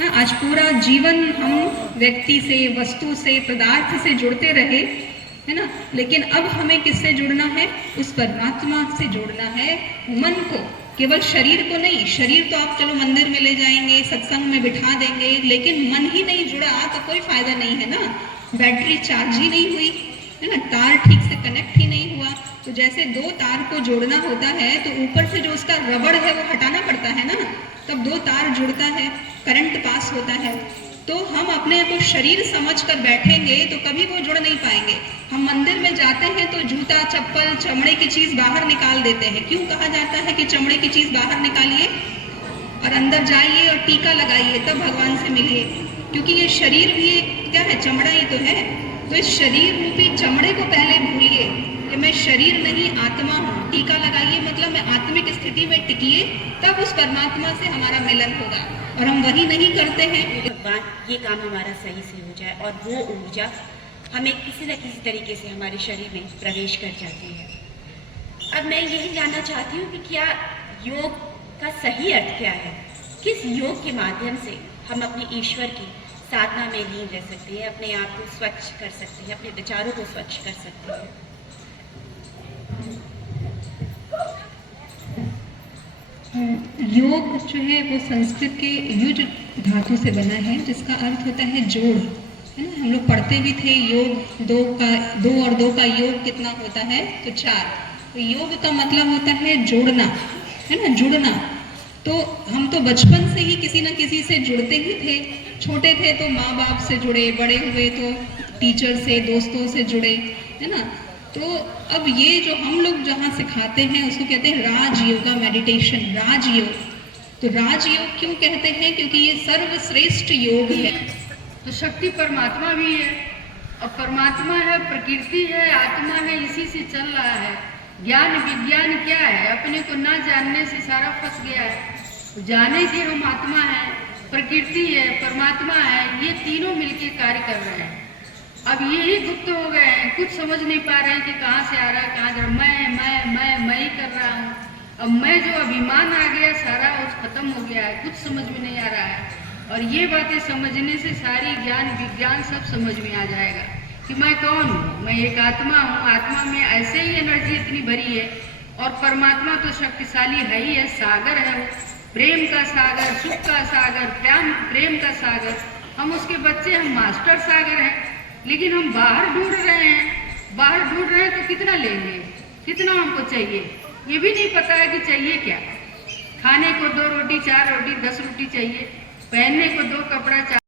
हाँ, आज पूरा जीवन हम व्यक्ति से, वस्तु से, पदार्थ से जुड़ते रहे, है ना, लेकिन अब हमें किससे जुड़ना है? उस परमात्मा से जुड़ना है। मन को, केवल शरीर को नहीं। शरीर तो आप चलो मंदिर में ले जाएंगे, सत्संग में बिठा देंगे, लेकिन मन ही नहीं जुड़ा तो कोई फायदा नहीं है ना। बैटरी चार्ज ही नहीं हुई, है ना, तार ठीक से कनेक्ट ही नहीं हुआ। तो जैसे दो तार को जोड़ना होता है तो ऊपर से जो उसका रबड़ है वो हटाना पड़ता है ना, तब दो तार जुड़ता है, करंट पास होता है। तो हम अपने को शरीर समझकर बैठेंगे तो कभी वो जुड़ नहीं पाएंगे। हम मंदिर में जाते हैं तो जूता, चप्पल, चमड़े की चीज बाहर निकाल देते हैं। क्यों कहा जाता है कि चमड़े की चीज बाहर निकालिए और अंदर जाइए और टीका लगाइए, तब भगवान से मिलिए? क्योंकि ये शरीर भी क्या है? चमड़ा ही तो है। तो इस शरीर रूपी चमड़े को पहले भूलिए कि मैं शरीर नहीं आत्मा हूँ। टीका लगाइए, मतलब मैं आत्मिक स्थिति में टिकिए, तब उस परमात्मा से हमारा मिलन होगा। और हम वही नहीं करते हैं। भगवान ये काम हमारा सही से हो जाए और वो ऊर्जा हमें किसी न किसी तरीके से हमारे शरीर में प्रवेश कर जाती है। अब मैं यही जानना चाहती हूँ कि क्या योग का सही अर्थ क्या है? किस योग के माध्यम से हम अपने ईश्वर की साधना में लीन रह सकते हैं, अपने आप को स्वच्छ कर सकते हैं, अपने विचारों को स्वच्छ कर सकते हैं? योग जो है वो संस्कृत के युज धातु से बना है, जिसका अर्थ होता है जोड़, है ना। हम लोग पढ़ते भी थे योग दो और दो का योग कितना होता है? तो 4। तो योग का मतलब होता है जोड़ना, है ना, जुड़ना। तो हम तो बचपन से ही किसी न किसी से जुड़ते ही थे। छोटे थे तो माँ बाप से जुड़े, बड़े हुए तो टीचर से, दोस्तों से जुड़े, है ना। तो अब ये जो हम लोग जहाँ सिखाते हैं उसको कहते हैं राज योगा मेडिटेशन, राजयोग। तो राजयोग क्यों कहते हैं? क्योंकि ये सर्वश्रेष्ठ योग है। तो शक्ति परमात्मा भी है, और परमात्मा है, प्रकृति है, आत्मा है, इसी से चल रहा है। ज्ञान विज्ञान क्या है? अपने को ना जानने से सारा फंस गया है। जाने कि हम आत्मा है, प्रकृति है, परमात्मा है, ये तीनों मिलके कार्य कर रहे हैं। अब यही गुप्त हो गए हैं, कुछ समझ नहीं पा रहे हैं कि कहाँ से आ रहा है, कहाँ जा रहा है। मैं ही कर रहा हूँ। अब मैं जो अभिमान आ गया सारा वो खत्म हो गया है, कुछ समझ में नहीं आ रहा है। और ये बातें समझने से सारी ज्ञान विज्ञान सब समझ में आ जाएगा कि मैं कौन हूँ। मैं एक आत्मा हूँ, आत्मा में ऐसे ही एनर्जी इतनी भरी है। और परमात्मा तो शक्तिशाली है ही है, सागर है वो, प्रेम का सागर, सुख का सागर, प्रेम का सागर। हम उसके बच्चे, हम मास्टर सागर हैं, लेकिन हम बाहर ढूंढ रहे हैं। बाहर ढूंढ रहे हैं तो कितना लेंगे, कितना हमको चाहिए, ये भी नहीं पता है कि चाहिए क्या। खाने को 2 रोटी, 4 रोटी, 10 रोटी चाहिए, पहनने को 2 कपड़ा चाहिए।